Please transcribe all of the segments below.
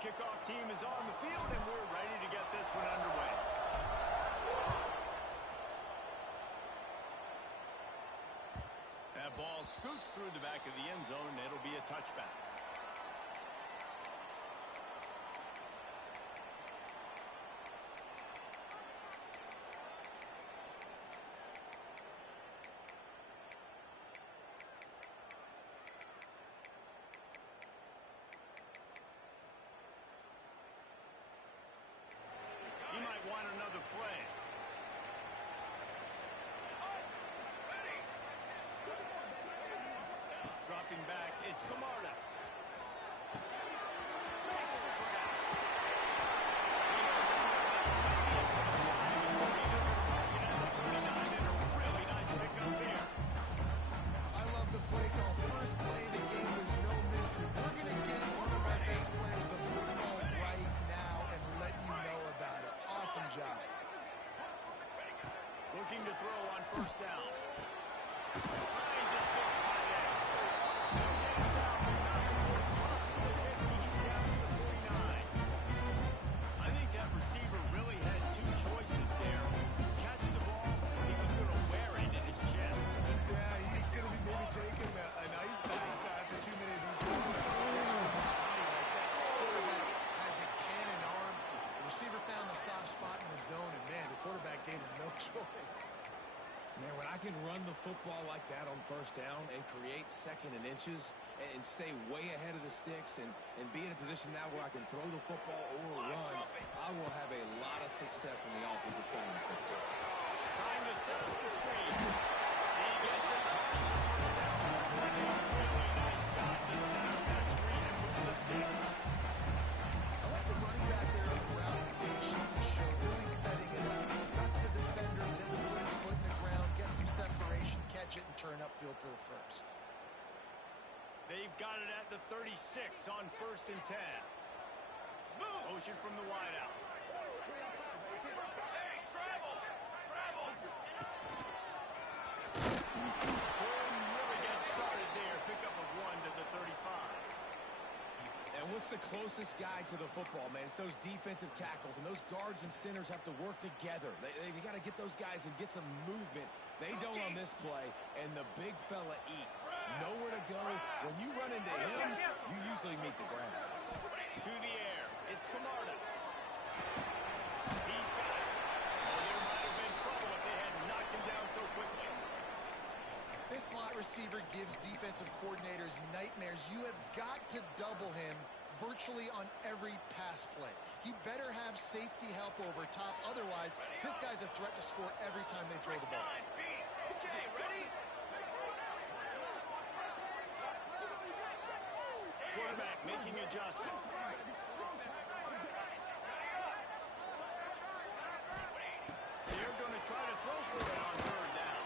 kickoff team is on the field, and we're ready to get this one underway. That ball scoots through the back of the end zone, and it'll be a touchback. He might want another play. Dropping back, it's Camarda. I love the play call. First play of the game, there's no mystery. We're going to get one of our best players the football right now and let you know about it. Awesome job. Looking to throw on first down. Finds his big tight end. He's down to the 49. I think that receiver really had two choices there. Catch the ball, or he was going to wear it in his chest. Yeah, he's going to be maybe taking an ice bath after 2 minutes. He's going to This quarterback has a cannon arm. The receiver found the soft spot in the zone, and man, the quarterback gave him no choice. Man, when I can run the football like that on first down and create second and inches and stay way ahead of the sticks and be in a position now where I can throw the football or run, I will have a lot of success on the offensive side of the football. Trying to set up the screen. He gets it. Really nice job to set up that screen and move the sticks. I like the running back there on the route patience he showed, really setting it up. Got to the defender, was able to put his foot in the ground, get some separation, catch it, and turn upfield for the first. They've got it at the 36 on 1st and 10. Motion from the wideout. Couldn't really get started there. Pickup of 1 to the 35. And what's the closest guy to the football, man? It's those defensive tackles, and those guards and centers have to work together. They got to get those guys and get some movement. They don't on this play, and the big fella eats. Nowhere to go. When you run into him, you usually meet the ground. To the air. It's Camarda. He's got it. Oh, there might have been trouble if they had knocked him down so quickly. This slot receiver gives defensive coordinators nightmares. You have got to double him virtually on every pass play. He better have safety help over top. Otherwise, this guy's a threat to score every time they throw the ball. Okay, ready? Quarterback making adjustments. They're going to try to throw for it on 3rd down.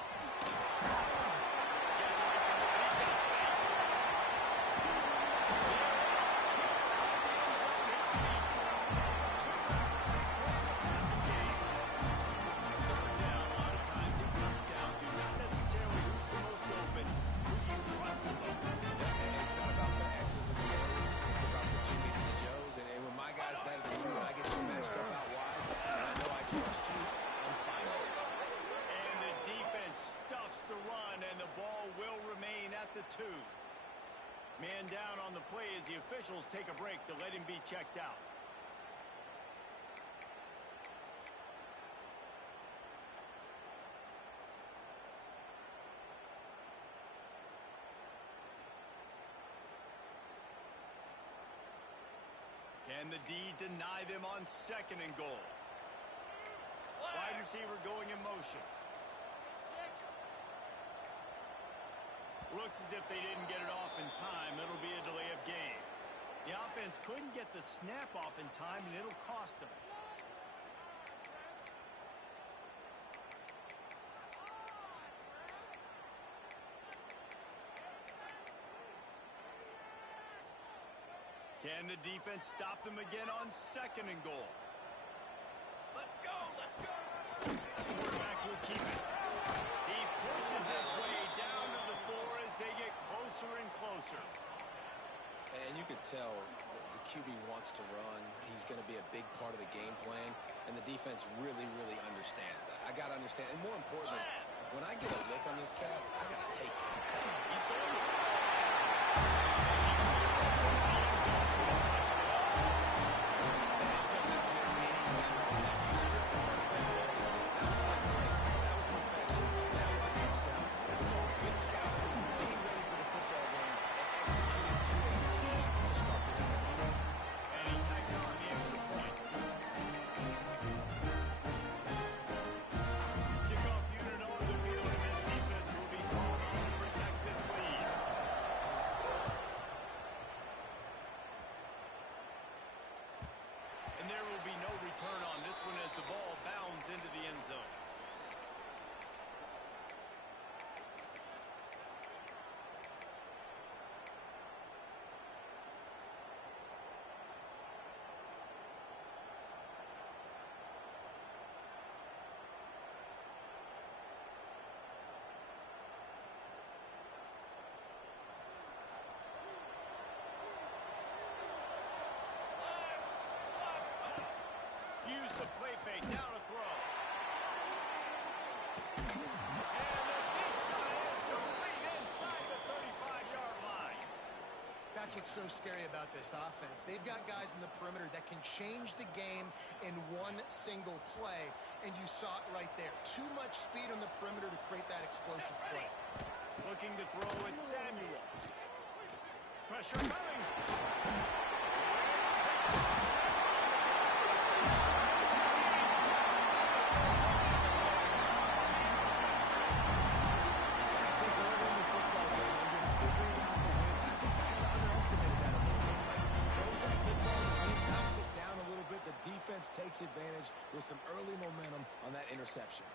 The 2. Man down on the play as the officials take a break to let him be checked out. Can the D deny them on 2nd and goal? Wide receiver going in motion. Looks as if they didn't get it off in time. It'll be a delay of game. The offense couldn't get the snap off in time, and it'll cost them. Can the defense stop them again on 2nd and goal? Let's go, let's go. Quarterback will keep it. He pushes his way down to the floor as they get closer and closer. And you could tell the QB wants to run, he's going to be a big part of the game plan, and the defense really, really understands that. I got to understand, and more importantly, when I get a lick on this cat, I got to take it. He's going for use the play fake, now to throw. And the deep shot is complete inside the 35-yard line. That's what's so scary about this offense. They've got guys in the perimeter that can change the game in one single play, and you saw it right there. Too much speed on the perimeter to create that explosive play. Looking to throw, it's Samuel. Pressure coming. Takes advantage with some early momentum on that interception.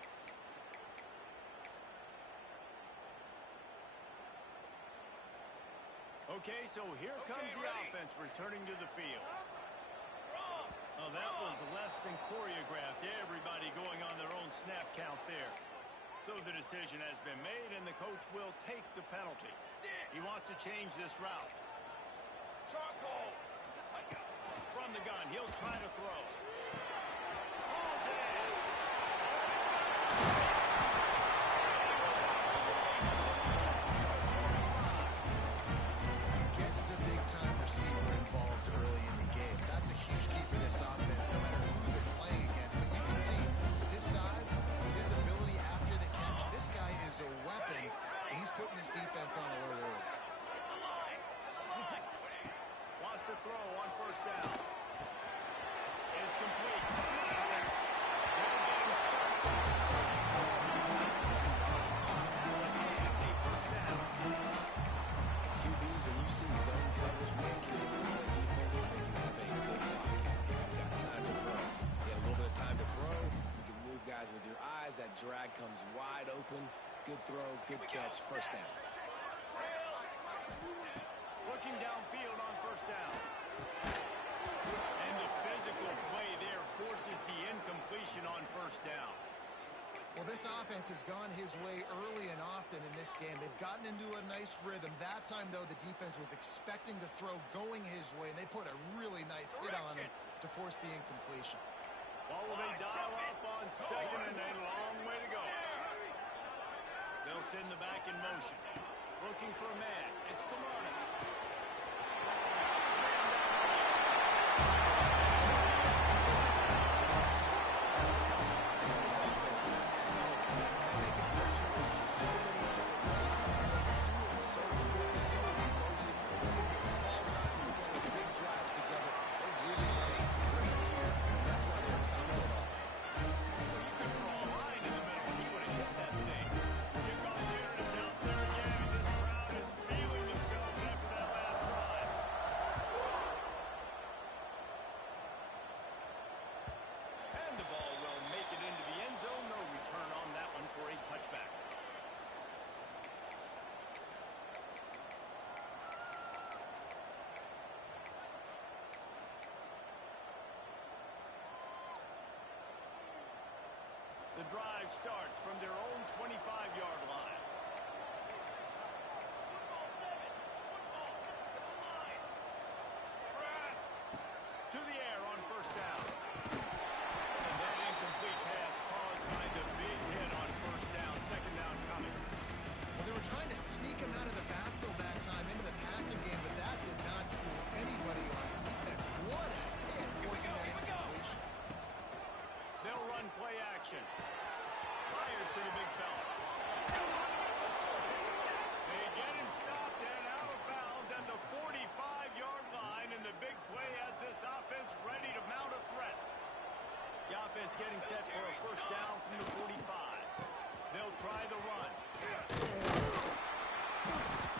Okay, so here comes the offense returning to the field. Oh, that was less than choreographed. Everybody going on their own snap count there. So the decision has been made, and the coach will take the penalty. He wants to change this route. From the gun, he'll try to throw. Get the big-time receiver involved early in the game. That's a huge key for this offense, no matter who they're playing against. But you can see, with his size, with his ability after the catch, this guy is a weapon, and he's putting this defense on alert early. Wants to throw on first down. It's complete. QBs, when you see zone coverage, man, can you move that defense when you have a good block? You've got time to throw. You get a little bit of time to throw. You can move guys with your eyes. That drag comes wide open. Good throw, good catch, first down. Looking downfield on first down. And the physical play there forces the incompletion on first down. Well, this offense has gone his way early and often in this game. They've gotten into a nice rhythm. That time, though, the defense was expecting the throw going his way, and they put a really nice hit on him to force the incompletion. Well, will they dial up on second and a long way to go? They'll send the back in motion. Looking for a man. It's the runner. The drive starts from their own 25-yard line. set for a first down from the 45. They'll try the run.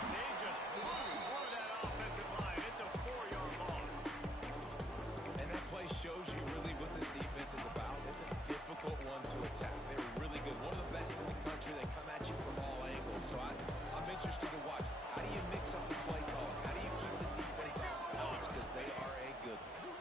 They just blew through that offensive line. It's a 4-yard loss. And that play shows you really what this defense is about. It's a difficult one to attack. They're really good. One of the best in the country. They come at you from all angles. So I'm interested to watch. How do you mix up the play calling? How do you keep the defense off balance? Because they are a good one.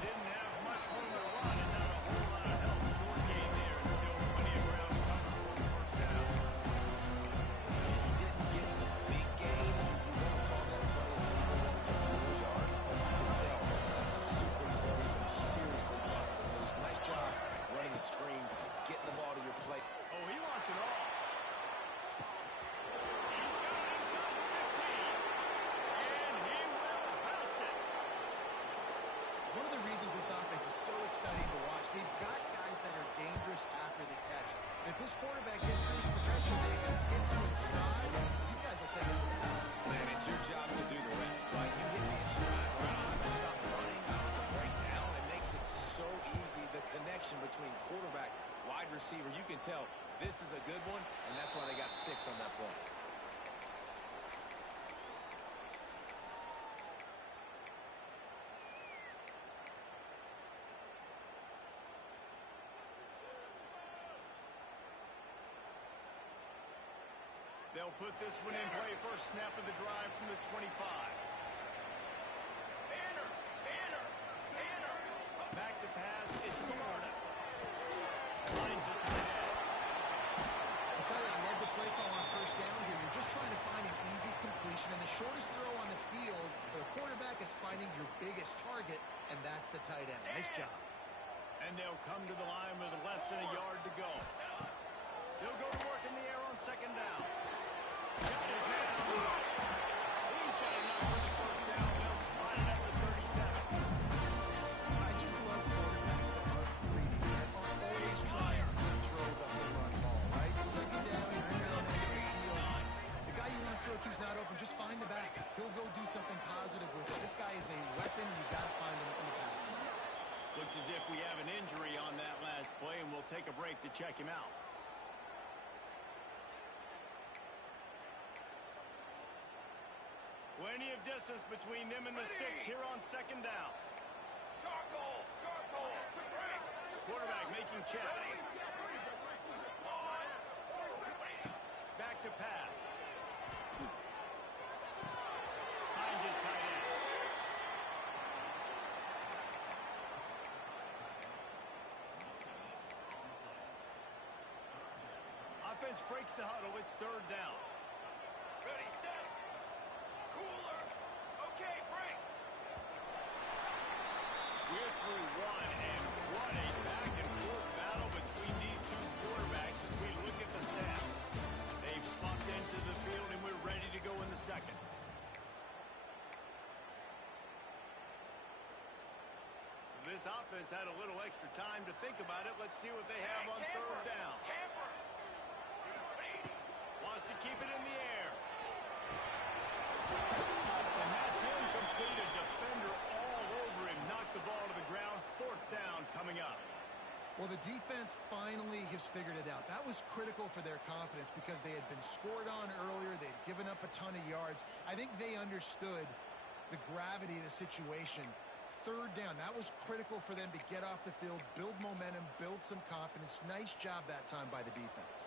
Didn't have much room to run and not a whole lot of help. Short gain there. Still plenty of ground to cover for the first down. He didn't get a big gain. You want to call that play and you want to get more yards. But you can tell that was super close from seriously busting loose. Nice job running the screen, getting the ball to your plate. Oh, he wants it all. He's got it inside the 15. And he will house it. One of the reasons this offense is so exciting to watch, they've got guys that are dangerous after the catch. And if this quarterback gets through his progression, David, and hits you in stride, these guys will take it to the house. Man, it's your job to do the rest, right? You hit me in stride, right? I don't have to stop running. I don't have to break down. It makes it so easy, the connection between quarterback, wide receiver. You can tell this is a good one, and that's why they got 6 on that play. They'll put this one in play. First snap of the drive from the 25. Back to pass. It's Florida. Finds a tight end. I tell you, I love the play call on first down here. You're just trying to find an easy completion, and the shortest throw on the field for the quarterback is finding your biggest target, and that's the tight end. Nice job. And they'll come to the line with less than a yard to go. They'll go to work in the air on second down. Got his man on the right. He's got enough for the first down. They'll spot it at the 37. I just love quarterbacks that aren't greedy, that are always trying to throw the home run ball, right? Second down, you're in your own end of the field. The guy you want to throw to is not open. Just find the back. He'll go do something positive with it. This guy is a weapon, and you got to find him in the passing game. Looks as if we have an injury on that last play, and we'll take a break to check him out. Plenty of distance between them and the sticks here on second down. Quarterback making checks. Back to pass. Finds his tight end. Offense breaks the huddle. It's third down. Ready, set. Cooler. Okay, break. We're through 1, and what a back-and-forth battle between these two quarterbacks as we look at the stats. They've swapped into the field, and we're ready to go in the second. This offense had a little extra time to think about it. Let's see what they have on third down. Wants to keep it in the air. And that's incomplete. A defender all over him. Knocked the ball to the ground. Fourth down coming up. Well, the defense finally has figured it out. That was critical for their confidence because they had been scored on earlier. They'd given up a ton of yards. I think they understood the gravity of the situation. Third down, that was critical for them to get off the field, build momentum, build some confidence. Nice job that time by the defense.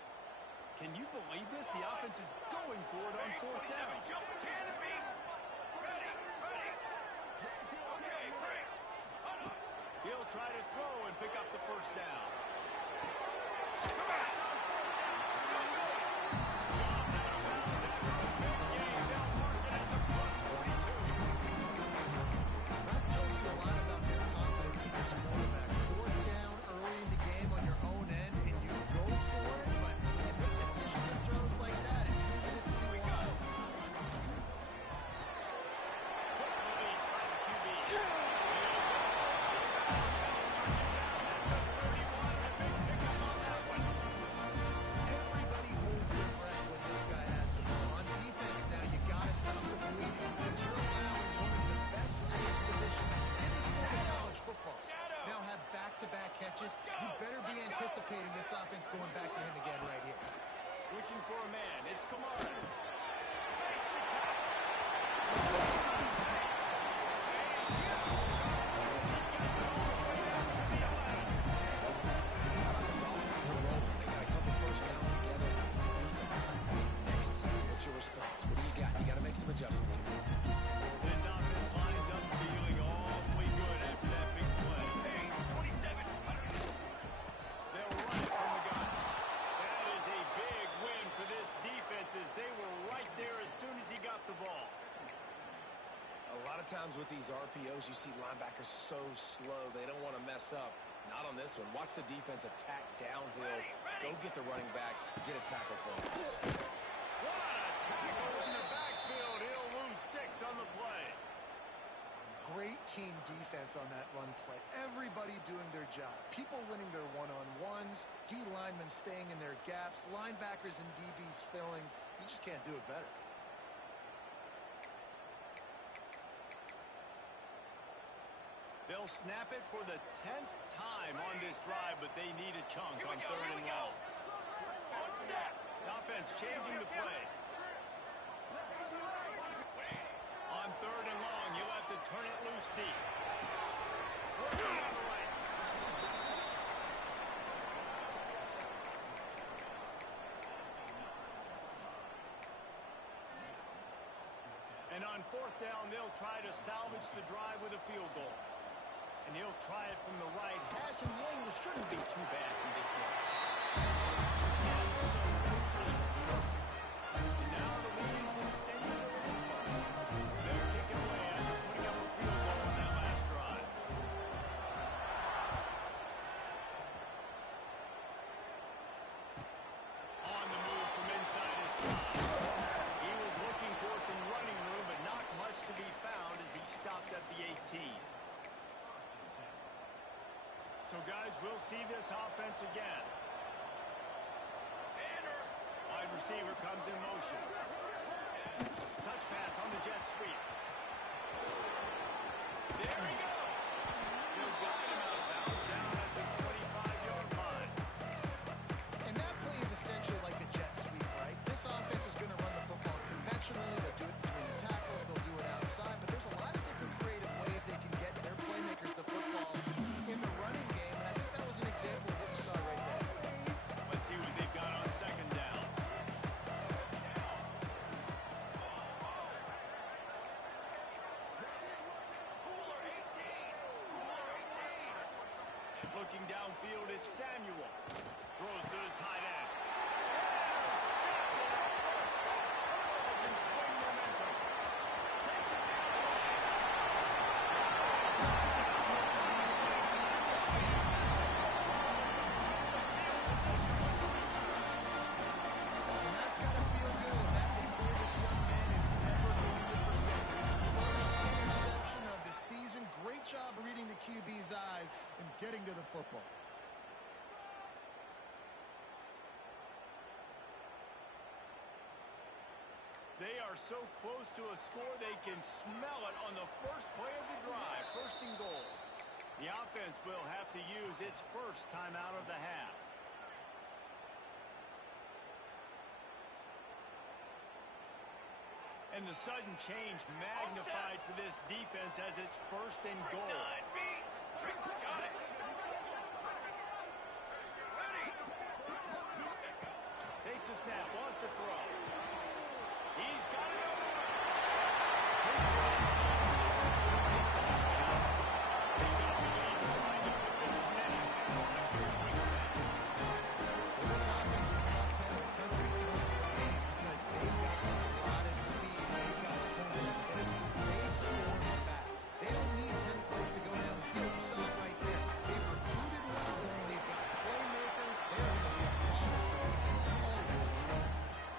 Can you believe this? The offense is going for it on fourth down. Jump canopy. Ready, ready. Okay, break. He'll try to throw and pick up the first down. That tells you a lot about their confidence in this quarterback. Fourth down early in the game on your own end, and you go for it, but when you make decisions and throws like that, it's easy to see why. Release by the QB. anticipating this offense going back to him again right here. Looking for a man. It's Kamara. Makes the tackle. This offense, they're rolling. They got a couple first downs together. Defense. Next, what's your response? What do you got? You got to make some adjustments here. This offense lines up feeling awfully good after that big play. Hey, 27. They'll run it from the gun. That is a big win for this defense as they were right there as soon as he got the ball. A lot of times with these RPOs, you see linebackers so slow. They don't want to mess up. Not on this one. Watch the defense attack downhill. Go get the running back. Get a tackle for him. What a tackle in the backfield. He'll lose 6 on the play. Great team defense on that run play. Everybody doing their job. People winning their one-on-ones. D linemen staying in their gaps. Linebackers and DBs filling. You just can't do it better. They'll snap it for the 10th time on this drive, but they need a chunk on 3rd and long. On set. Offense changing the play. On 3rd and long, you'll have to turn it loose deep. Working on the right. And on 4th down, they'll try to salvage the drive with a field goal. And he'll try it from the right hash, and the angle shouldn't be too bad from this distance. Absolutely. And now the lead is extended a little further. They're kicking away after putting up a field goal on that last drive. On the move from inside his five. He was looking for some running room, but not much to be found as he stopped at the 18. So, guys, we'll see this offense again. Wide receiver comes in motion. Touch pass on the jet sweep. There he goes. They'll guide him out of bounds down at the 25-yard line. And that play is essentially like a jet sweep, right? This offense is going to run the football conventionally. They'll do it between the tackles. They'll do it outside. But there's a lot of different creative ways they can get their playmakers the football in the running game. And I think that was an example of what you saw right there. Let's see what they've got on 2nd down. Looking downfield, it's Samuel. Throws to the tight end. Intercepted at first. Turnover can swing momentum. Takes it down. And that's got to feel good. And that's a play this young man is never going to forget. His first interception of the season. Great job reading the QB's eyes and getting to the football. They are so close to a score they can smell it on the first play of the drive. 1st and goal. The offense will have to use its first time out of the half. And the sudden change magnified for this defense as it's 1st and goal. Got it. Ready. Takes a snap, wants to throw. He's got it over. This offense is top 10 in the country in points per game because they've got a lot of speed. They've got home run hitters. They score fast. They don't need 10 plays to go downfield. You saw it right there. They've recruited well. They've got playmakers. They're going to be a problem for defense all year.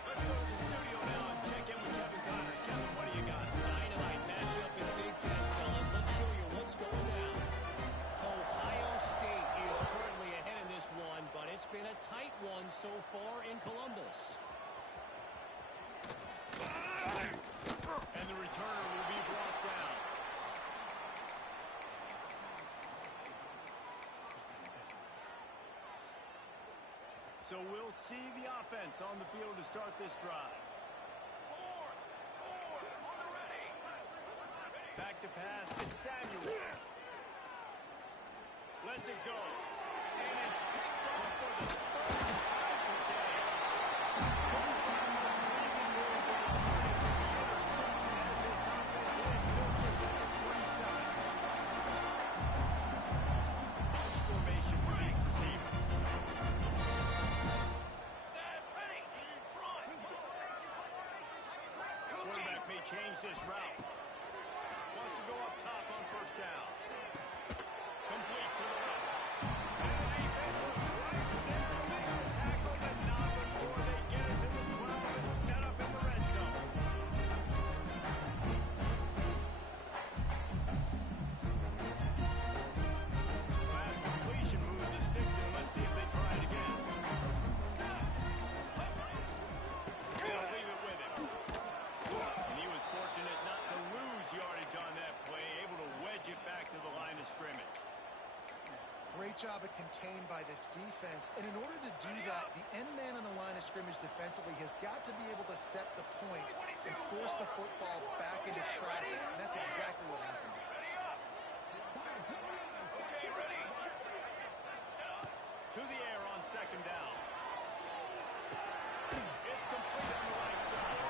Let's go to the studio now and check in with Kevin Connors. Kevin, what do you got? Dynamite matchup in the Big Ten, fellas. Let's show you what's going down. Ohio State is currently ahead in this one, but it's been a tight one so far in Columbus. And the returner will be brought down. So we'll see the offense on the field to start this drive. On the ready. Back to pass, it's Samuel. Lets it go. And it's picked off for the third time today. Don't find much breathing room for the Giants. Interception as this offense hit just a second 27. Bunch formation for these receivers. Set. Ready. Front. Quarterback may change this route. Wants to go up top on first down. Complete to the left. And the defense was right there to make the tackle, but not before they get it to the 12 and set up in the red zone. Last completion moved the sticks in. Let's see if they try it again. They'll leave it with him. And he was fortunate not to lose yardage on that play, able to wedge it back to the line of scrimmage. Great job at contained by this defense. And in order to do that, the end man on the line of scrimmage defensively has got to be able to set the point and force the football back into traffic. And that's exactly what happened. Ready up. Okay, ready. To the air on second down. It's complete on the right side.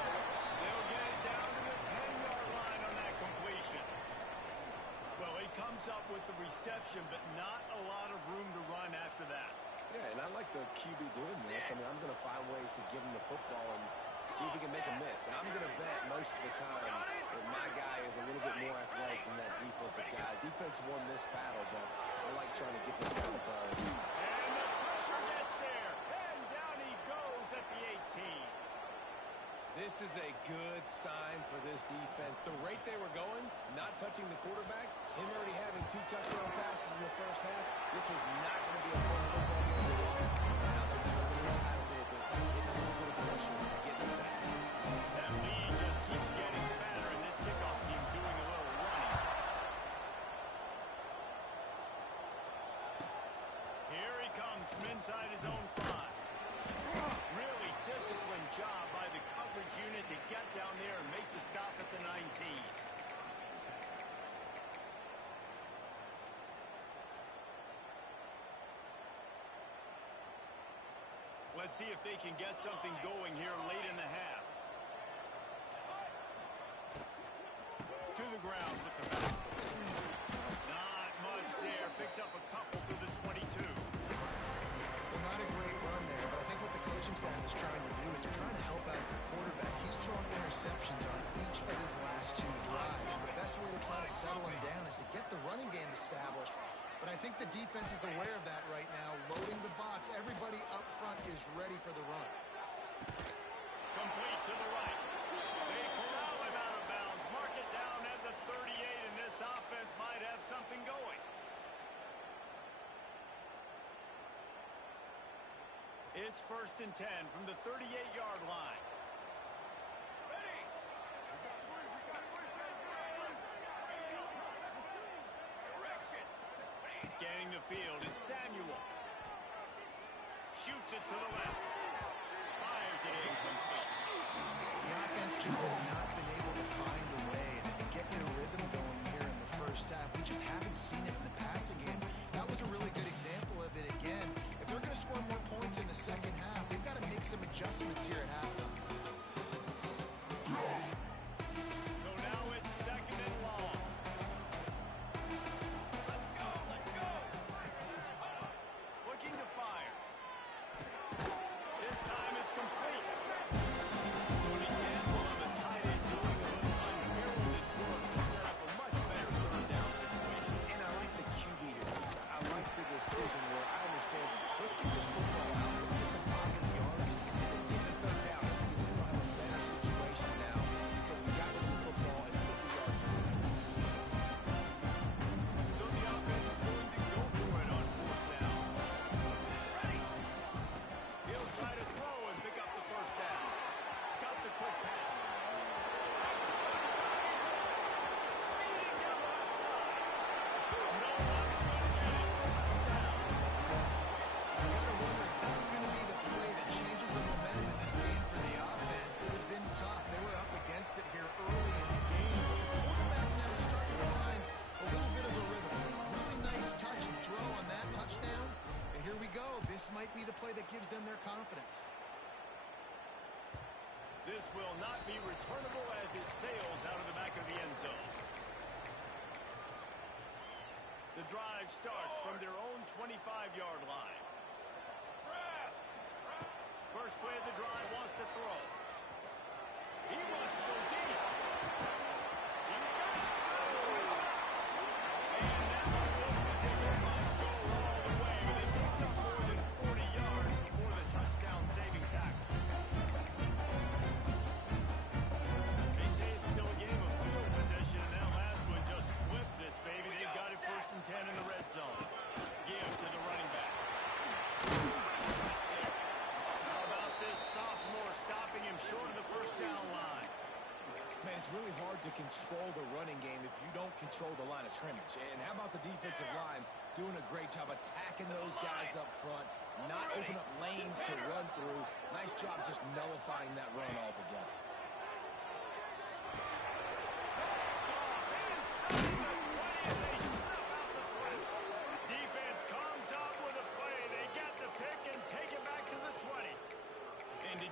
They'll get it down to the 10-yard line on that completion. Well, he comes up with the reception, but not a lot of room to run after that. Yeah, and I like the QB doing this. I mean, I'm going to find ways to give him the football and see if he can make a miss. And I'm going to bet most of the time that my guy is a little bit more athletic than that defensive guy. Defense won this battle, but I like trying to get this guy the ball. And the pressure gets there. And down he goes at the 18. This is a good sign for this defense. The rate they were going, not touching the quarterback, him already having 2 touchdown passes in the first half, this was not going to be a fun football game to watch. Now they're turning it out a little bit, getting a little bit of pressure, getting a sack. That lead just keeps getting fatter, and this kickoff team's doing a little running. Here he comes from inside his own 5. Really disciplined job by the coverage unit to get down there and make the stop at the 19. Let's see if they can get something going here late in the half. To the ground with the back. Not much there. Picks up a couple to the 22. Well, not a great run there, but I think what the coaching staff is trying to do is they're trying to help out the quarterback. He's thrown interceptions on each of his last 2 drives. And the best way to try to settle him down is to get the running game established. But I think the defense is aware of that right now, loading the box. Everybody up front is ready for the run. Complete to the right. They corral him out of bounds. Mark it down at the 38, and this offense might have something going. It's 1st and 10 from the 38-yard line. Ready. Direction. Scanning the field, it's Samuel. Shoots it to the left. Fires it incomplete. The offense just has not been able to find a way to get their rhythm going here in the first half. We just haven't seen it in the passing game. That was a really good example of it again. If they're going to score more points in the second half, they've got to make some adjustments here at halftime. So now it's 2nd and long. Let's go. Looking to fire. This time it's complete. So an example of a tight end doing a little unheralded work to set up a much better 3rd down situation. And I like the QB here. I like the decision where I understand, let's get this football out, let's get some positive yards, and then get the 3rd down. might be the play that gives them their confidence. This will not be returnable as it sails out of the back of the end zone. The drive starts from their own 25-yard line. First play of the drive wants to throw. He wants to go deep. He's got it. And that one looks as if it must go all the way. They picked up more than 40 yards before the touchdown-saving tackle. They say it's still a game of field position, and that last one just flipped this baby. They've got it 1st and 10 in the red zone. Give to the running back. How about this sophomore stopping him short of the first down line? Man, it's really hard to control the running game if you don't control the line of scrimmage. And how about the defensive line doing a great job attacking those guys up front, not open up lanes to run through. Nice job just nullifying that run altogether.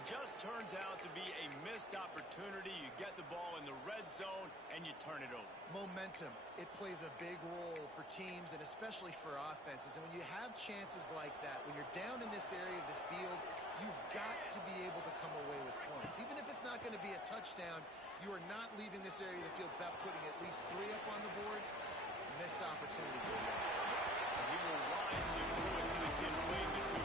Just turns out to be a missed opportunity. You get the ball in the red zone and you turn it over. Momentum, it plays a big role for teams and especially for offenses. And when you have chances like that, when you're down in this area of the field, you've got to be able to come away with points. Even if it's not going to be a touchdown, you are not leaving this area of the field without putting at least 3 up on the board. Missed opportunity for you. He will wisely throw it to the kid playing the two.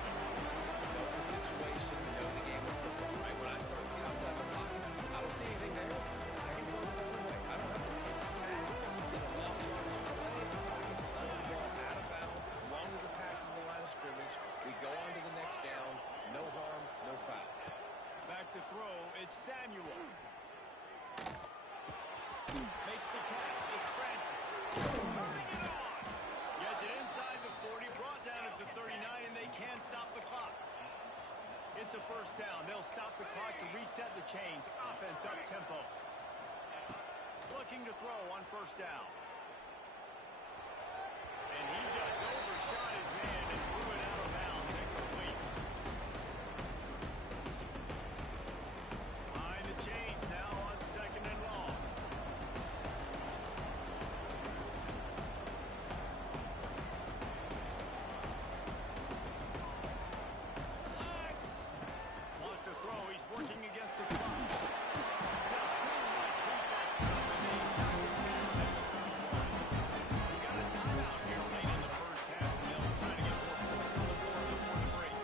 Know the situation, know the game of football, right? When I start to get outside the pocket, I don't see anything there. I can throw the ball away. I don't have to take a sack, get a lost yardage play. I can just throw the ball out of bounds. As long as it passes the line of scrimmage, we go on to the next down. No harm, no foul. Back to throw, it's Samuel. Makes the catch, it's Francis. Turning it on. Gets it inside the 40, brought down at the 39, and they can't stop the clock. It's a first down. They'll stop the clock to reset the chains. Offense up tempo. Looking to throw on first down. And he just overshot his man and threw it out of bounds. Incomplete. Behind the chains now on 2nd and long. Wants to throw. He's working against the clock. Just too much defense. We got a timeout here late in the first half. They'll try to get more points on the board before the break.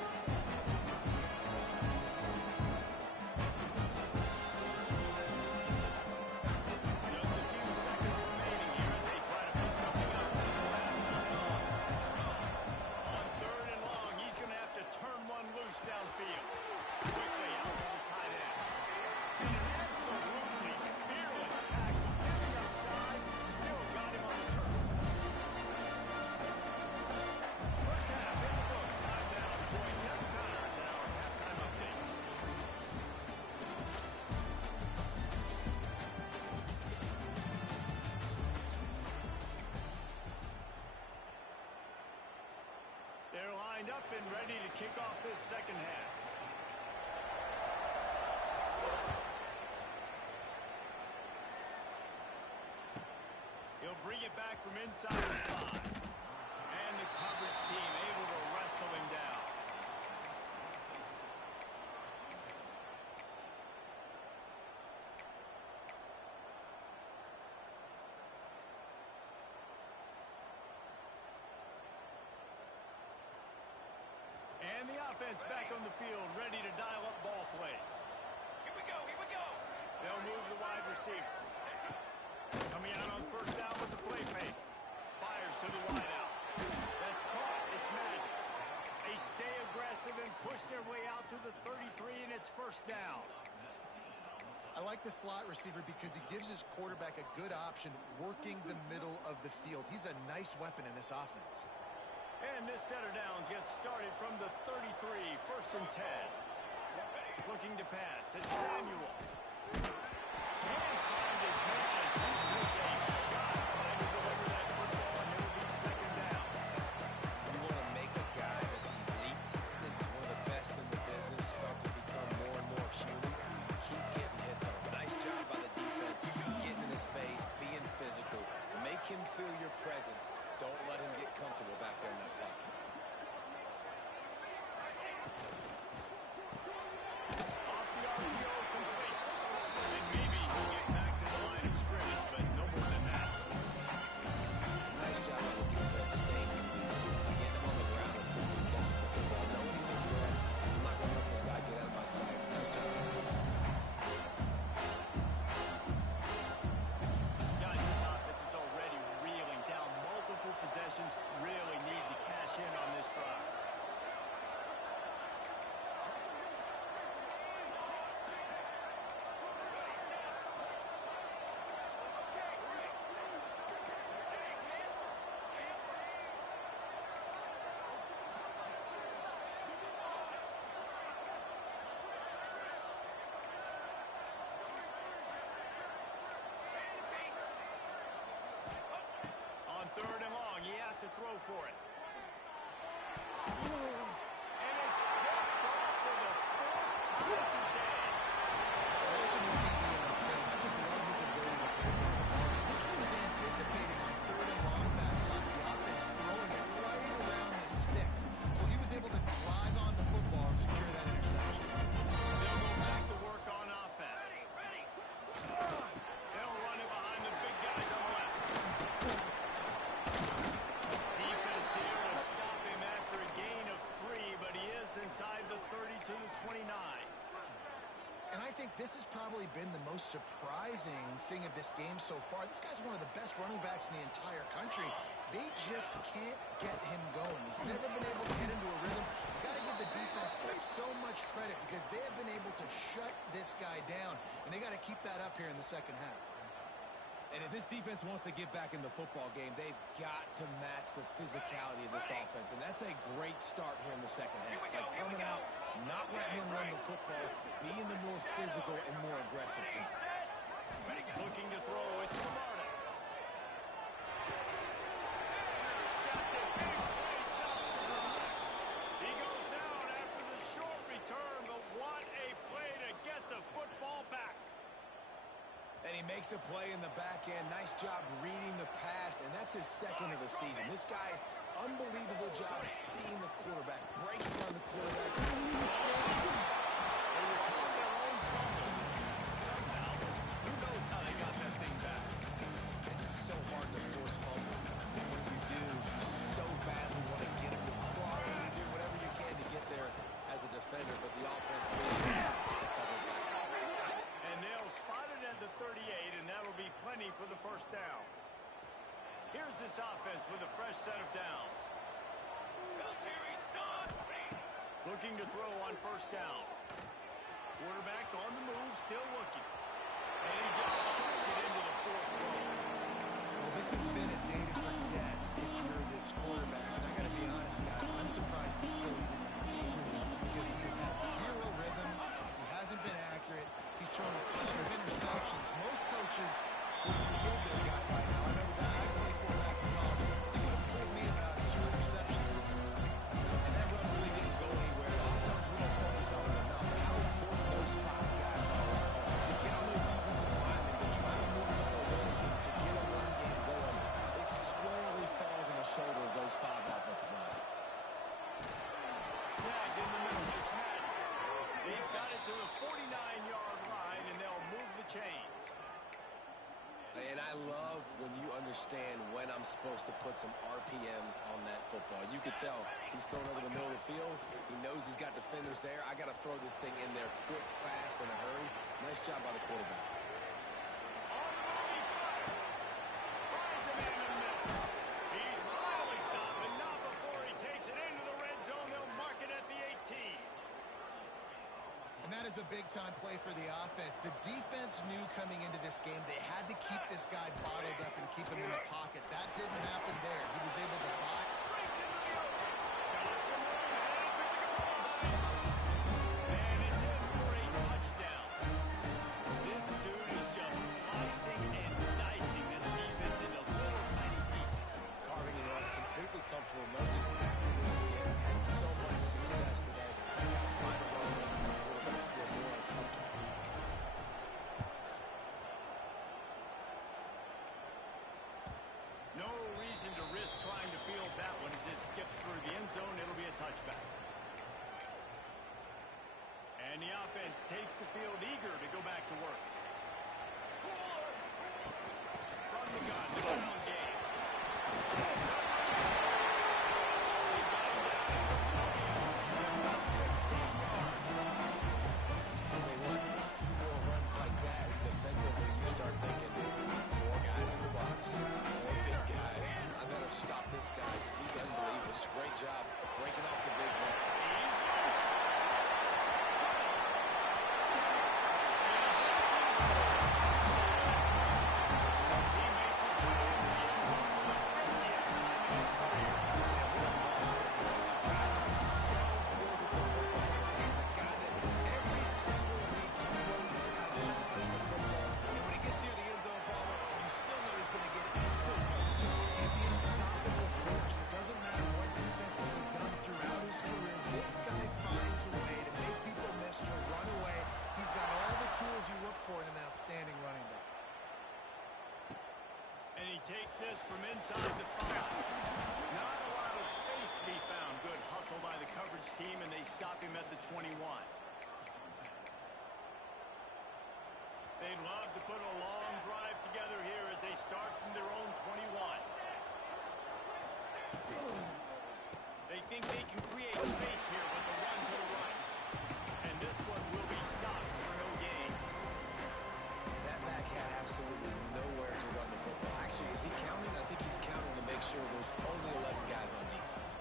Just a few seconds remaining here as they try to put something up. On 3rd and long, he's going to have to turn one loose downfield. Quickly out to the tight end. And an absolutely fearless tackle. Giving up size, still got him on the turn. First half in the books. Time now to join Kevin Connors in our halftime update. They're lined up and ready to kick off this second half. He'll bring it back from inside his 5. And the coverage team able to wrestle him down. And the offense back on the field, ready to dial up ball plays. Here we go, here we go. They'll move the wide receiver. Coming out on first down with the play fake. Fires to the wideout. That's caught. It's magic. They stay aggressive and push their way out to the 33, and it's first down. I like the slot receiver because he gives his quarterback a good option working the middle of the field. He's a nice weapon in this offense. And this set of downs gets started from the 33, 1st and 10. Looking to pass. It's Samuel. Can't find his man as he took a shot trying to deliver that football, and it'll be 2nd down. You want to make a guy that's elite, then throw for it. And it's picked off for the fourth time today. Watching this DB on the film, I just love his ability to break down. I think he was anticipating on third and long that time, the offense throwing it right around the sticks. So he was able to drive on the football and secure that interception. They'll go back to work on offense. They'll run it behind the big guys on the left. Defense here to stop him after a gain of 3, but he is inside the 30 to the 29. And I think this has probably been the most surprising thing of this game so far. This guy's one of the best running backs in the entire country. They just can't get him going. He's never been able to get into a rhythm. You got to give the defense so much credit because they have been able to shut this guy down, and they got to keep that up here in the second half. And if this defense wants to get back in the football game, they've got to match the physicality of this offense. And that's a great start here in the second half. Like coming out, not letting them run the football, being the more physical and more aggressive team. Looking to throw, it's Lombardi. Intercepted, big play, stop the drive. He goes down after the short return, but what a play to get the football back. And he makes a play in the back end. Nice job reading the pass, and that's his second of the season. This guy, unbelievable job seeing the quarterback, breaking on the quarterback. They recovered their own fumble. Somehow, who knows how they got that thing back. It's so hard to force fumbles. When you do, you so badly want to get him to claw, and you do whatever you can to get there as a defender, but the offense really to cover it back. And they'll spot it at the 38, and that'll be plenty for the first down. Here's this offense with a fresh set of downs. Looking to throw on first down. Quarterback on the move, still looking. And he just chucks it into the fourth row. Well, this has been a day to forget if you're this quarterback. And I got to be honest, guys, I'm surprised he's still even in the game because he has had zero rhythm. He hasn't been accurate. He's thrown a ton of interceptions. Most coaches would have killed their guy by now. I know the guy I played for back in college. They would have pulled me about 2 interceptions. And that run really didn't go anywhere. A lot of times we don't focus on it enough, but how important those 5 guys are up front. To get on those defensive linemen, to try to move the ball early, to get a run game going, it squarely falls on the shoulder of those 5 offensive linemen. Snagged in the middle. It's Madden. They've got it to the 49-yard line, and they'll move the chains. And I love when you understand when I'm supposed to put some RPMs on that football. You could tell he's thrown over the middle of the field. He knows he's got defenders there. I got to throw this thing in there quick, fast, in a hurry. Nice job by the quarterback. On the move, he fires. Finds a man in the middle. He's finally stopped, but not before he takes it into the red zone. They'll mark it at the 18. And that is a big-time play for the offense. The defense knew coming into this game they had to keep this guy bottled up and keep him in the pocket. That didn't happen there. He was able to buy. Breaks into the open. Got some room, headed for the goal line. And it's in for a touchdown. This dude is just slicing and dicing this defense into little tiny pieces. Carving it up, completely comfortable, knows exactly what he's getting. Had so much success today. I got to find a way to make these quarterbacks feel more uncomfortable. No reason to risk trying to field that one as it skips through the end zone. It'll be a touchback. And the offense takes the field eager to go back to work. From the gun, ground game. They got him down at the 40. About 15 yards. I'll tell you what, a few more runs like that, defensively, you start thinking, more guys in the box, more big guys. I better stop this guy because he's unbelievable. Just a great job breaking off the big one. He's loose. And he's empty for an outstanding running back. And he takes this from inside the 5. Not a lot of space to be found. Good hustle by the coverage team, and they stop him at the 21. They'd love to put a long drive together here as they start from their own 21. They think they can create space here with a run to the right. And this one will be stopped for no gain. That back had absolutely nowhere to run the football. Actually, is he counting? I think he's counting to make sure there's only 11 guys on defense.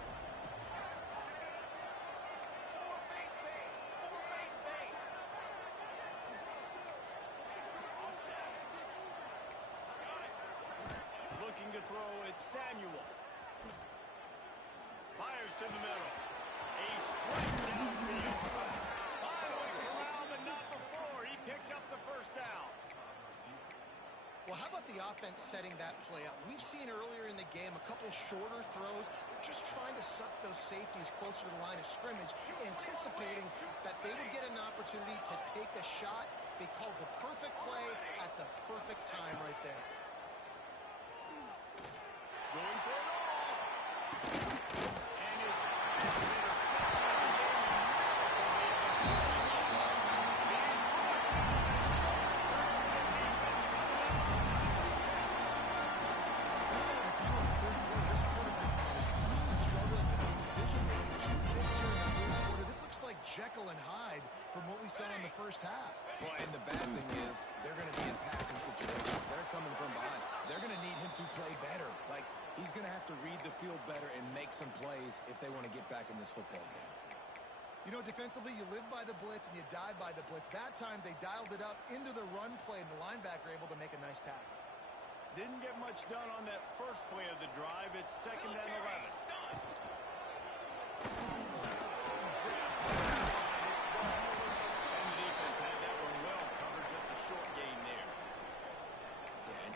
Looking to throw, it's Samuel. Fires to the middle. A strike downfield. Finally corralled, but not before. He picked up the first down. Well, how about the offense setting that play up? We've seen earlier in the game a couple shorter throws. They're just trying to suck those safeties closer to the line of scrimmage, anticipating that they would get an opportunity to take a shot. They called the perfect play at the perfect time right there. Going for it all. And his interception. Jekyll and Hyde from what we saw in the first half. Well, and the bad thing is they're going to be in passing situations. They're coming from behind. They're going to need him to play better. Like, he's going to have to read the field better and make some plays if they want to get back in this football game. You know, defensively, you live by the blitz and you die by the blitz. That time, they dialed it up into the run play, and the linebacker able to make a nice tackle. Didn't get much done on that first play of the drive. It's 2nd and 11.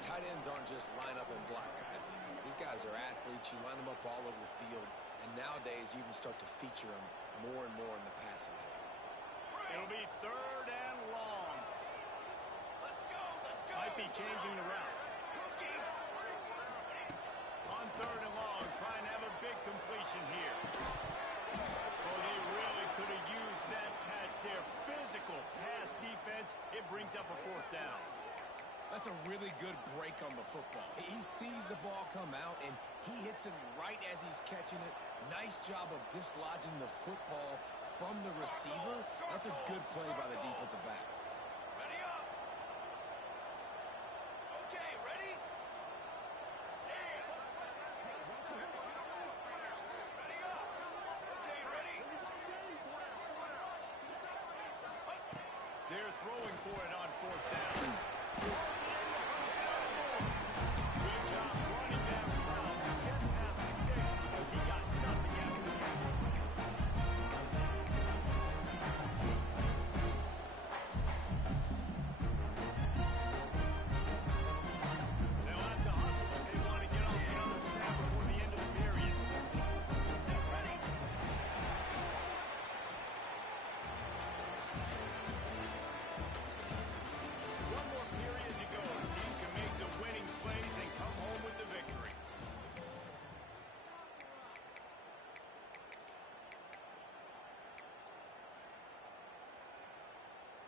Tight ends aren't just line up and block guys anymore. These guys are athletes. You line them up all over the field. And nowadays, you even start to feature them more and more in the passing game. It'll be 3rd and long. Let's go, let's go. Might be changing the route. On 3rd and long, trying to have a big completion here. Oh, they really could have used that catch there. Physical pass defense. It brings up a 4th down. That's a really good break on the football. He sees the ball come out, and he hits him right as he's catching it. Nice job of dislodging the football from the receiver. That's a good play by the defensive back. Ready up. Okay, ready? Ready up. Okay, ready? They're throwing for it on 4th down.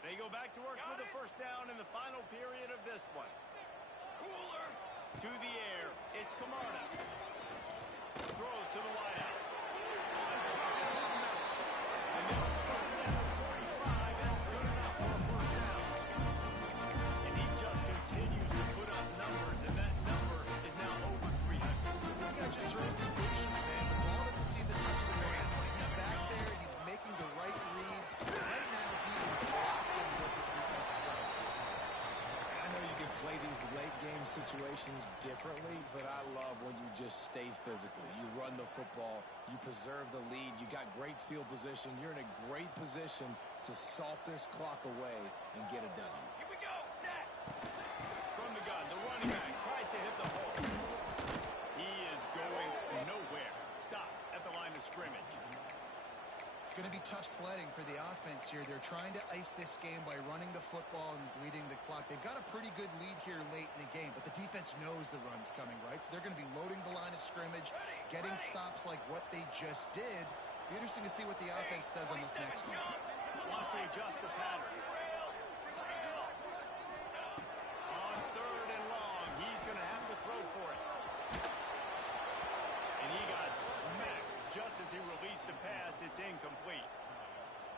They go back to work with a 1st down in the final period of this one. Cooler. To the air, it's Camarda. Throws to the wideout. On target in the middle. And they'll start it at the 45. That's good enough for a 1st down. And he just continues to put up numbers, and that number is now over 300. This guy just throws completions, man. The ball doesn't seem to touch the ground. He's back there, and he's making the right reads. Right now, he is locked in what this defense is trying to do. I know you can play these late-game situations differently, but I love when you just stay physical. You run the football. You preserve the lead. You got great field position. You're in a great position to salt this clock away and get a W. Here we go, set. From the gun, the running back tries to hit the hole. He is going nowhere. Stop at the line of scrimmage. It's It's going to be tough sledding for the offense here. They're trying to ice this game by running the football and bleeding the clock. They've got a pretty good lead here late in the game, but the defense knows the run's coming, right? So they're going to be loading the line of scrimmage, getting stops like what they just did. Be interesting to see what the offense does on this next one. Wants to adjust the pattern. On 3rd and long, he's going to have to throw for it. And he got smacked just as he released the pass. It's incomplete.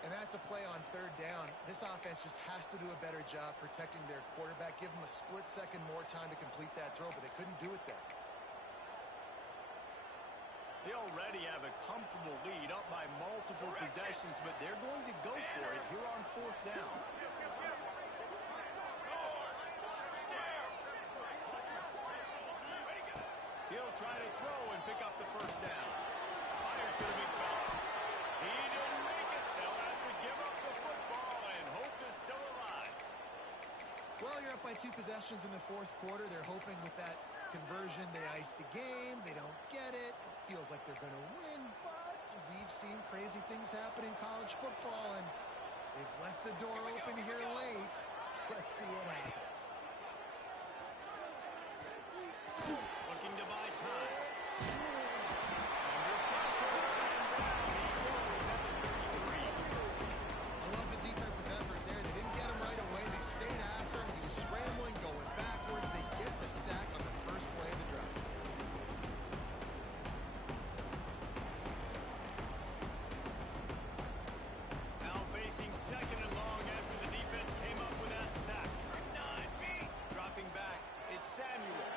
And that's a play on 3rd down. This offense just has to do a better job protecting their quarterback. Give them a split second more time to complete that throw, but they couldn't do it there. They already have a comfortable lead up by multiple possessions, but they're going to go for it here on 4th down. He'll try to throw and pick up the 1st down. Fires to the big fella. He didn't make it. They'll have to give up the football, and hope is still alive. Well, you're up by 2 possessions in the 4th quarter. They're hoping with that conversion they ice the game. They don't get it. It feels like they're going to win, but we've seen crazy things happen in college football, and they've left the door open here late. Let's see what happens. Looking to buy time. Under pressure, and down he goes at the 33. I love the defensive effort there. They didn't get him right away. They stayed after him. He was scrambling, going backwards. They get the sack on the first play of the drive. Now facing 2nd and long after the defense came up with that sack. Dropping back, it's Samuel.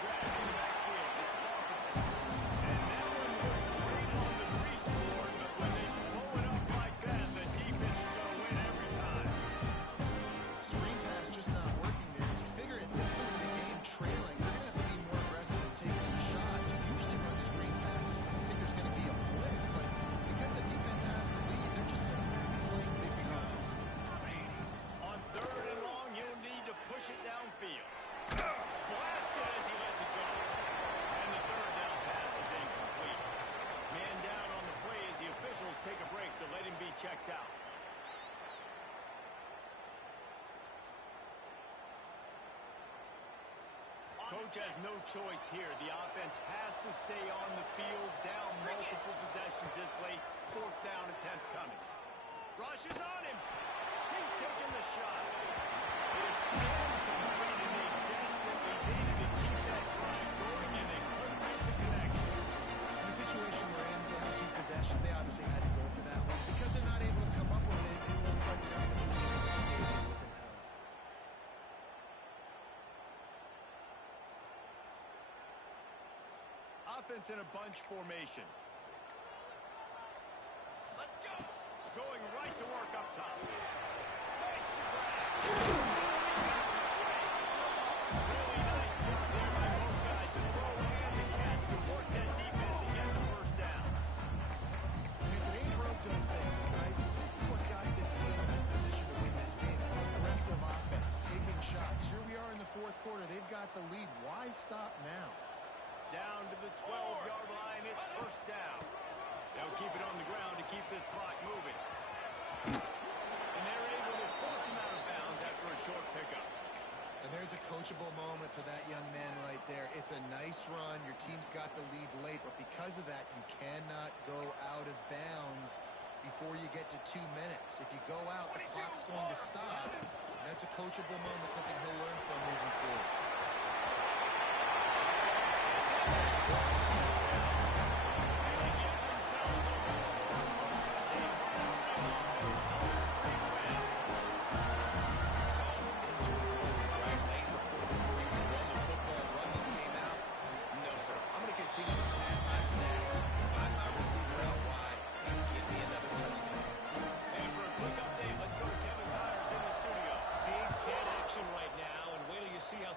Grab in the backfield, it's Hawkinson. And that one was great on the restore, but when they blow it up like that, the defense is going to win every time. Screen pass just not working there. You figure at this point in the game, trailing, they're going to have to be more aggressive and take some shots. You usually run screen passes when you think there's going to be a blitz, but because the defense has the lead, they're just sitting back and playing big zones. On 3rd and long, he'll need to push it downfield. Blasted as he lets it go. And the 3rd down pass is incomplete. Man down on the play as the officials take a break to let him be checked out. Coach has no choice here. The offense has to stay on the field, down multiple possessions this late. 4th down attempt coming. Rush is on him. He's taking the shot. It's incomplete, and they desperately needed to keep that drive going, and they couldn't make the connection. In the situation we're in, down 2 possessions, they obviously had to go for that one. Because they're not able to come up with it, it looks like they're going to be stadium with an L. Offense in a bunch formation. Let's go. Going right to work up top. Makes the grab. Really nice job there by both guys to throw and to catch to work that defense and get the 1st down. If it ain't broke, don't fix it, right? This is what got this team in this position to win this game. Aggressive offense, taking shots. Here we are in the 4th quarter. They've got the lead. Why stop now? Down to the 12-yard line, it's 1st down. They'll keep it on the ground to keep this clock moving. And they're able to force him out of bounds after a short pickup. And there's a coachable moment for that young man right there. It's a nice run. Your team's got the lead late, but because of that, you cannot go out of bounds before you get to 2 minutes. If you go out, the clock's going to stop. And that's a coachable moment, something he'll learn from moving forward.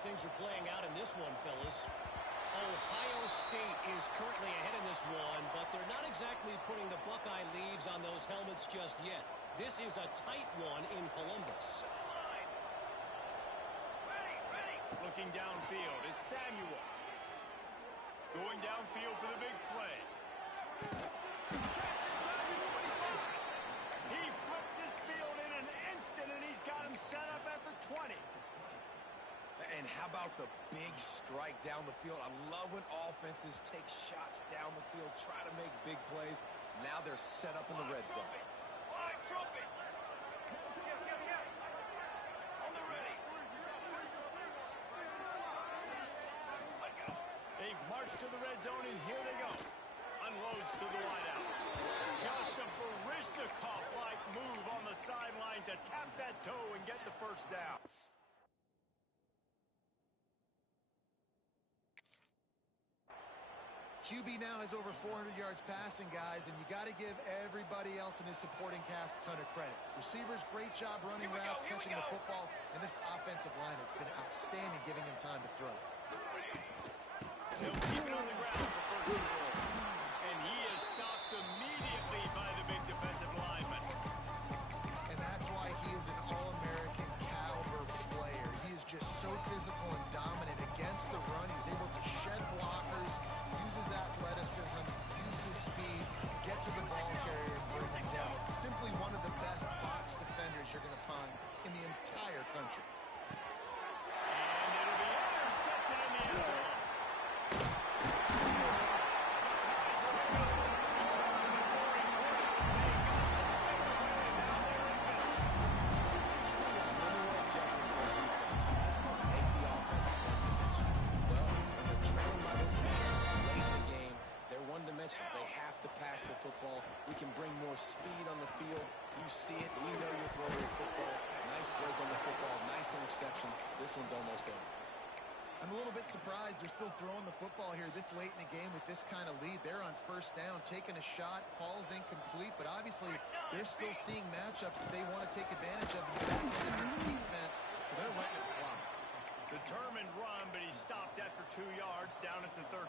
Things are playing out in this one, fellas. Ohio State is currently ahead in this one, but they're not exactly putting the Buckeye leaves on those helmets just yet. This is a tight one in Columbus. Ready. Looking downfield, it's Samuel. Going downfield for the big play. Catch in time to set up at the 20. And how about the big strike down the field? I love when offenses take shots down the field, try to make big plays. Now they're set up in the red zone. Line trumpet. On the ready. They've marched to the red zone, and here they go. Unloads to the wideout. Just a Baryshnikov-like move on the sideline to tap that toe and get the first down. QB now has over 400 yards passing, guys, and you got to give everybody else in his supporting cast a ton of credit. Receivers, great job running routes, catching the football, and this offensive line has been outstanding, giving him time to throw. They'll keep it on the ground for first and goal. And he is stopped immediately by the big defensive lineman. And that's why he is an All-American caliber player. He is just so physical and dominant against the run. He's able to shed blockers, use his athleticism, use his speed, get to the ball carrier and bring him down. Simply one of the best box defenders you're going to find in the entire country. And it'll be intercepted in the end zone. They have to pass the football. We can bring more speed on the field. You see it. We know you're throwing the football. Nice break on the football. Nice interception. This one's almost over. I'm a little bit surprised they're still throwing the football here this late in the game with this kind of lead. They're on first down, taking a shot, falls incomplete, but obviously they're still seeing matchups that they want to take advantage of in the back end of this defense, so they're letting it fly. Determined run, but he stopped after 2 yards down at the 13.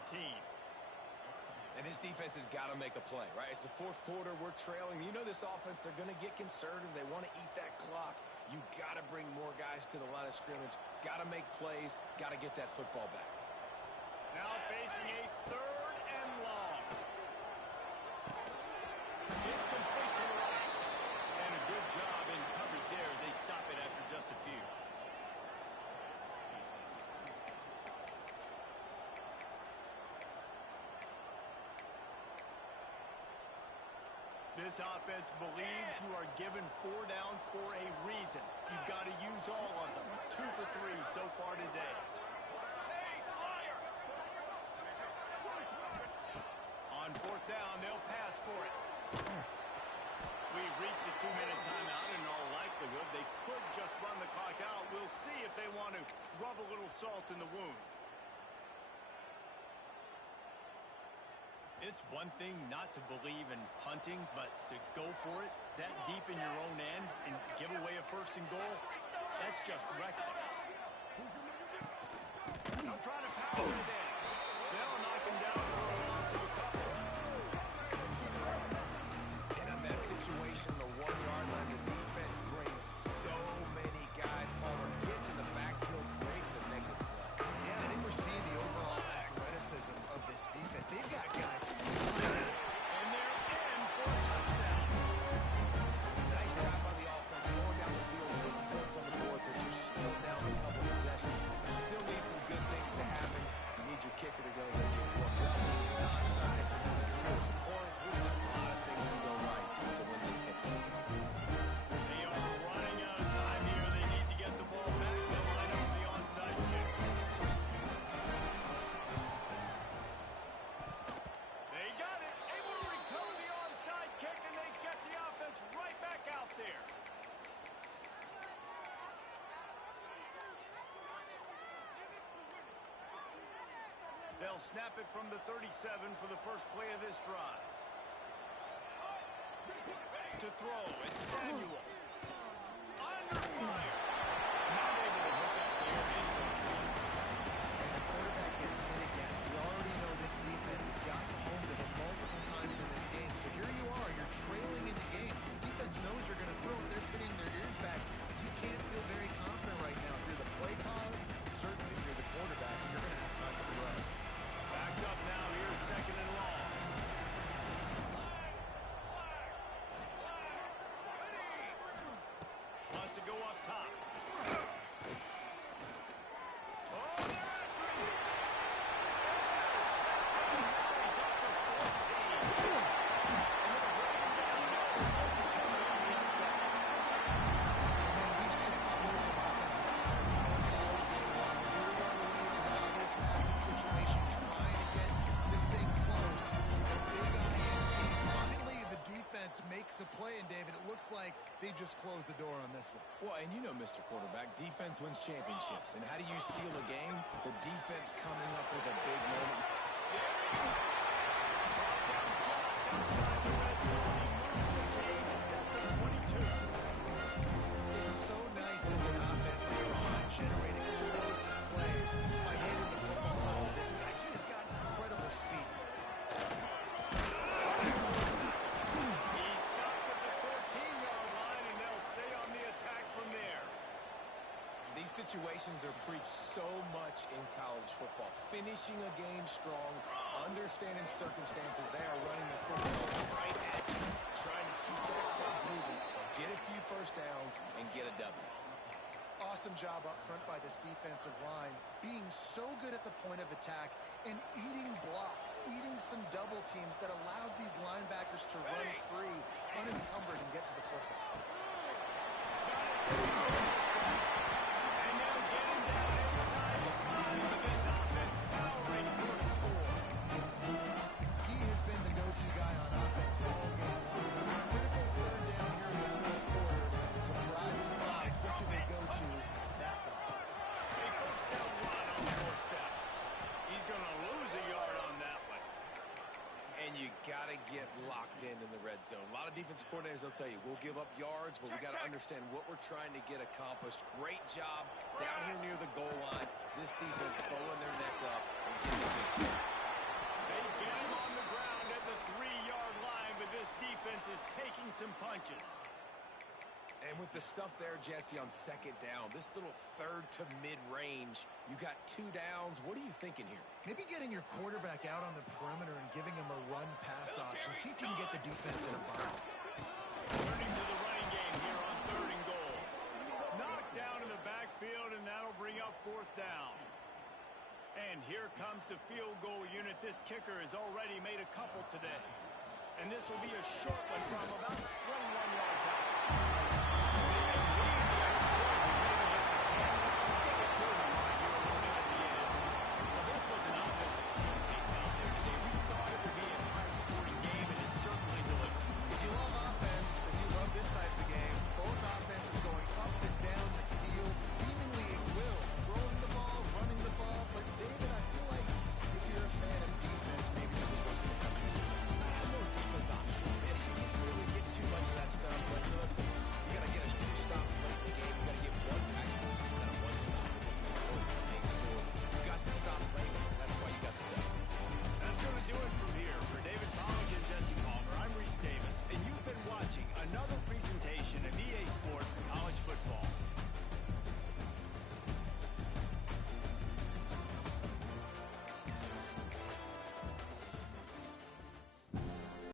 And this defense has got to make a play, right? It's the fourth quarter. We're trailing. You know this offense, they're going to get conservative. They want to eat that clock. You got to bring more guys to the line of scrimmage. Got to make plays. Got to get that football back. Now facing a third and long. It's complete to the right. And a good job in coverage there as they stop it after just a few. This offense believes you are given 4 downs for a reason. You've got to use all of them. 2 for 3 so far today. Hey, flyer. On fourth down, they'll pass for it. We've reached the 2-minute timeout, and in all likelihood, they could just run the clock out. We'll see if they want to rub a little salt in the wound. It's one thing not to believe in punting, but to go for it that deep in your own end and give away a first and goal, that's just reckless. They'll try to power it in. They'll knock him down for a loss of a couple. And in that situation, the 1-yard line, the defense brings so many guys. Palmer gets in the backfield, creates the negative play. Yeah, I think we're seeing the overall athleticism of this defense. They've got guys. And they're in for a touchdown. Nice job on the offense, going down the field, putting points on the board, but you're still down a couple possessions. You still need some good things to happen. You need your kicker to go there, get worked up, get an onside, score some points. We have a lot of things to go right to win this game. They are running out of time here. They need to get the ball back. They'll line up the onside kick. They got it. Able to recover the onside kick, and they get the offense right back out there. They'll snap it from the 37 for the first play of this drive. To throw, it's Samuel. Under fire. Not able to hook up there. Incomplete. And the quarterback gets hit again. We already know this defense has gotten home to him multiple times in this game. So here you are. You're trailing in the game. Defense knows you're going to throw it. They're pinning their ears back. You can't feel very confident right now. If you're the play caller, certainly if you're the quarterback, you're going to have time to throw. Backed up now. Here's second and long. saying, David, it looks like they just closed the door on this one. Well, and you know, Mr. Quarterback, defense wins championships. And how do you seal a game? The defense coming up with a big moment. It's so nice as an offense to go on and generate explosive plays by handing the football off to this guy. He has got incredible speed. He's stopped at the 14-yard line, and they'll stay on the attack from there. These situations are preached so much in college football. Finishing a game strong, understanding circumstances. They are running the football right at you, trying to keep that clock moving, get a few first downs, and get a W. Awesome job up front by this defensive line, being so good at the point of attack and eating blocks, eating some double teams that allows these linebackers to run free, unencumbered, and get to the football. And now getting down inside the 5 of this offense, powering for a score. He has been the go-to guy on offense all game long. Critical third down here in the fourth quarter. Surprise, surprise. Guess who they go to? That guy. A first down run on the doorstep. He's going to lose a yard on that one. And you got to get locked in the red zone. A lot of defensive coordinators, they'll tell you, we'll give up yards, but we got to understand what we're trying to get accomplished. Great job down here near the goal line. This defense bowling their neck up and getting a big sack. They get him on the ground at the 3-yard line, but this defense is taking some punches. And with the stuff there, Jesse, on second down, this little third to mid-range, you got 2 downs. What are you thinking here? Maybe getting your quarterback out on the perimeter and giving him a run-pass option. See if you can get the defense in a bind. Turning to the running game here on 3rd and goal. Knocked down in the backfield, and that'll bring up 4th down. And here comes the field goal unit. This kicker has already made a couple today. And this will be a short one from about 21 yards out.